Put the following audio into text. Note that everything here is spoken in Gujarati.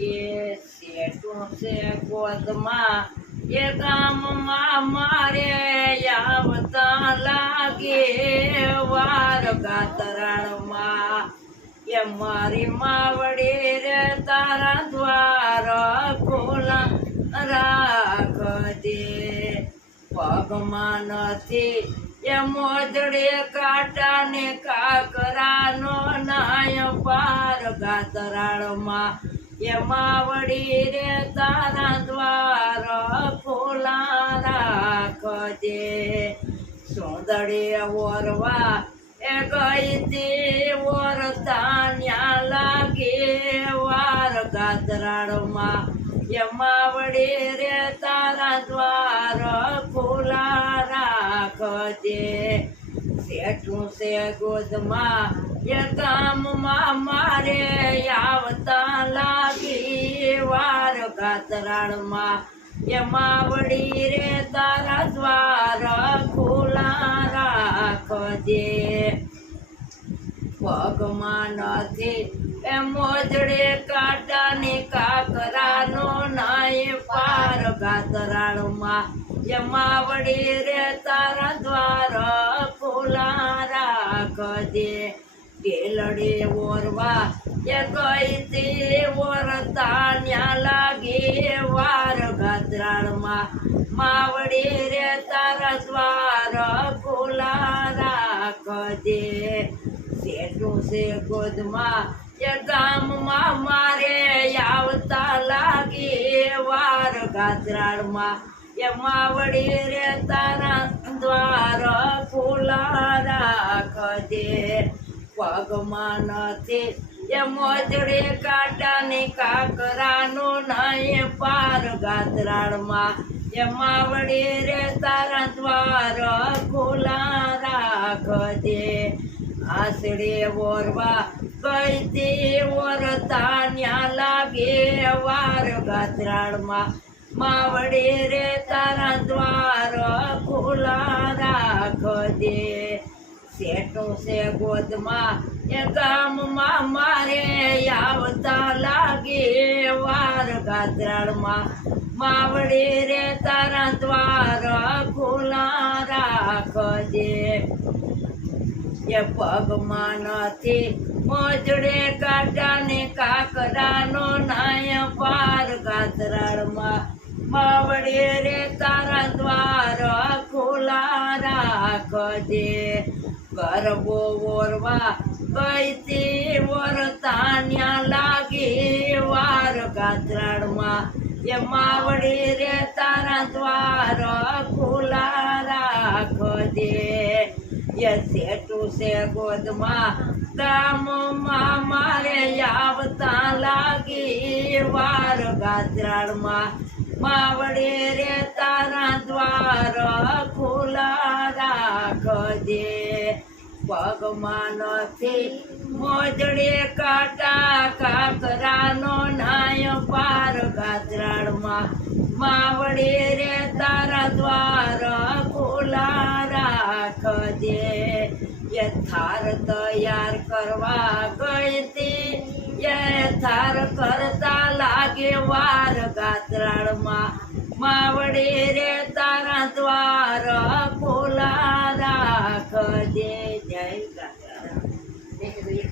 કે શેઠું છે ગોદમાં એ ગામમાં મારે આવતા લાગે વાર ગાતરાળમાં એ મારી માવડી રે તારા દ્વાર ખોલા રાખજે પગમાં નથી એ મોજડે કાંટાને કાકરાનો નાય પાર ગાતરાળમાં એ માવડી રે તારા દ્વાર ખોલા રાખજે સુંદરે ઓરવા એ ગઈ તે ઓરતા ન્યા લાગે વાર ગાતરાળમાં એ માવડી રે તારા દ્વાર ખોલા રાખજે શેઠું છે ગોદમાં એ ગામમાં મારે આવતા લાગી વાર ગાતરાળમાં એ માવડી રે તારા દ્વાર ખોલા રાખજે પગમાં નથી એ મોજડે કાંટાને કાકરાનો નાય પાર ગાતરાળમાં એ માવડી રે તારા દ્વાર ખોલા રાખજે ગેલડે ઓરવા એ ગઈ તે ઓરતા ન્યા લાગે વાર ગાતરાળમાં માવડી રે તારા દ્વાર ખોલા રાખજે શેઠું છે ગોદમાં એ ગામમાં મારે આવતા લાગે વાર ગાતરાળમાં એ માવડી રે તારા દ્વાર ખોલા રાખજે પગમાં નથી એ મોજડે કાંટાને કાકરાનો નાય પાર ગાતરાળમાં એ માવડી રે તારા દ્વાર ખોલા રાખજે આસડે ઓરવા ગઈ તે ઓરતા ન્યા લાગે વાર ગાતરાળમાં માવડી રે તારા દ્વાર ખોલા રાખજે શેઠું છે ગોદમાં એ ગામમાં મારે આવતા લાગે વાર ગાતરાળમાં માવડી રે તારા દ્વાર ખોલા રાખજે એ પગમાં નથી મોજડે કાંટાને કાકરાનો નાય પાર ગાતરાળમાં માવડી રે તારા દ્વાર ખોલા રાખજે ગરબો ઓરવા ગઈ તે ઓરતા ન્યા લાગે વાર ગાતરાળમાં એ માવડી રે તારા દ્વાર ખોલા રાખજે એ શેઠું છે ગોદમાં ગામમાં મારે આવતા લાગી વાર ગાતરાળમાં માવડી રે તારા દ્વાર ખોલા રાખજે પગમાં નથી મોજડે કાંટા કાકરાનો નાય પાર ગાતરાળમાં માવડી રે તારા દ્વાર ખોલા રાખજે એ થાર તૈયાર કરવા ગઈ તી એ થાર કરતા લાગે વાર ગાતરાળમાં માવડી રે તારા દ્વાર ખોલા રાખજે જય ગાતરાળ।